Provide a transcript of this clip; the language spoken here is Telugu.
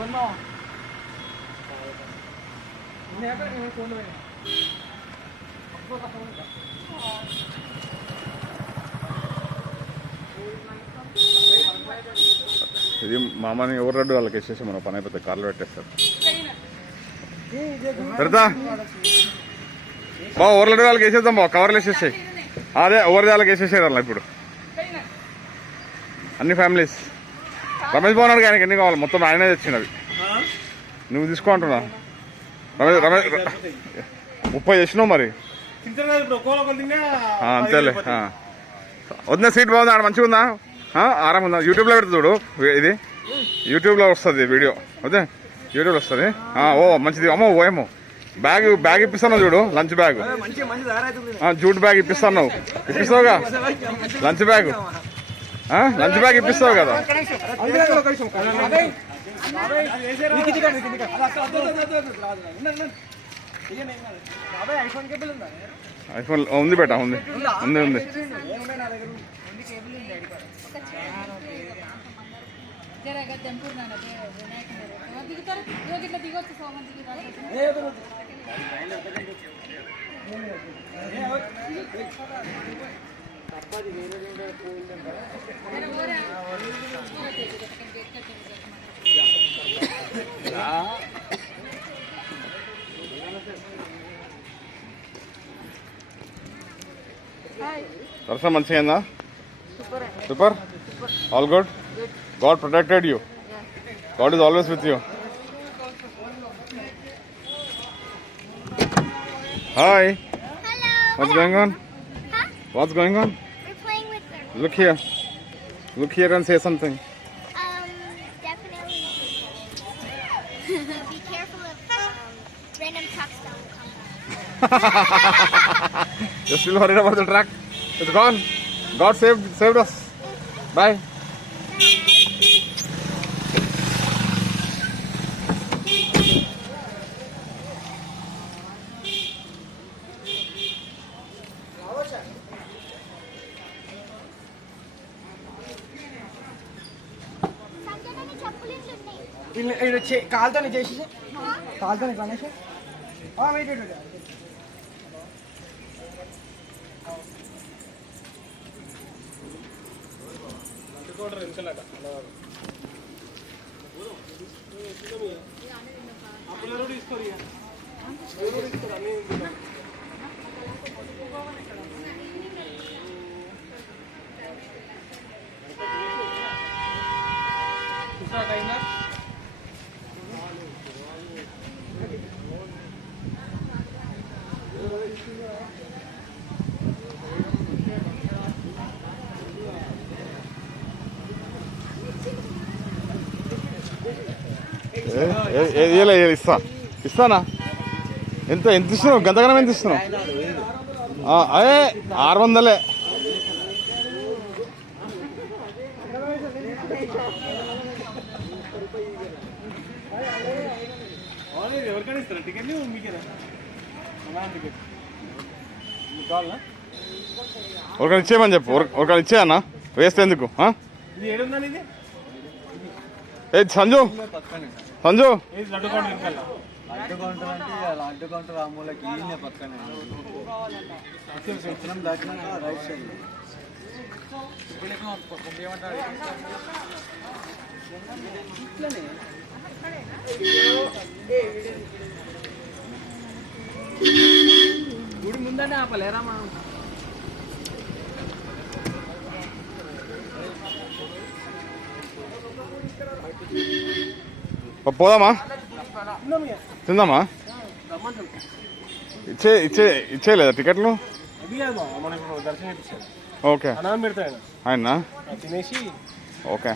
ఇది మామని ఎవరు రెడ్డి వాళ్ళకి వేసేసి మన పని అయిపోతే కార్లు పెట్టేస్తారు. పెడతా బా ఎవరు రెడ్డి వాళ్ళకి వేసేద్దాం బా, కవర్లు వేసేసాయి. అదే ఎవరి వాళ్ళకి వేసేసారు అలా ఇప్పుడు అన్ని ఫ్యామిలీస్. రమేష్ బాగున్నాడు, ఆయనకి ఎన్ని కావాలి మొత్తం ఆయనే తెచ్చినవి. నువ్వు తీసుకో అంటున్నా. రమేష్ 30 చేసినావు మరి అంతేలే. వద్దా సీట్ బాగుందా, ఆడ మంచిగా ఉందా, ఆరాం ఉందా? యూట్యూబ్లో పెడుతుంది చూడు, ఇది యూట్యూబ్లో వస్తుంది వీడియో. అదే యూట్యూబ్లో వస్తుంది. ఓ మంచిది. అమ్మో ఓయేమో బ్యాగ్ ఇప్పిస్తున్నావు చూడు, లంచ్ బ్యాగ్, జూట్ బ్యాగ్ ఇప్పిస్తున్నావు. ఇప్పిస్తావుగా లంచ్ బ్యాగ్, లంచ్ బ్యాగ్ ఇప్పిస్తావు కదా. ఐఫోన్ ఉంది బేటా, ఉంది ఉంది ఉంది. దర్శనం మంచిగా అయిందా? Super, all good. God protected you. God is always with you. Hi, what's going on? What's going on? We're playing with them. Look here and say something. Definitely. Be careful of random trucks that will come by. You're still worried about the truck? It's gone. God saved us. Bye. కాలుతో చేసేసి కాలుతో అనేసి వెయిట్ వెయిట్ ఇస్తానా? ఎంత ఇస్తున్నావు? గంతగనం ఎంత ఇస్తున్నావు? అదే 600. ఒకరిని ఇచ్చేయమని చెప్పు, ఒకరిని ఇచ్చేయన్నా, వేస్తే ఎందుకు? ఏ సంజు సంజు గుడి ముందనే ఆపలేరా మా పోదామా? తిందామా? ఇచ్చేయలేదా టికెట్లు? ఓకే ఆయన ఓకే.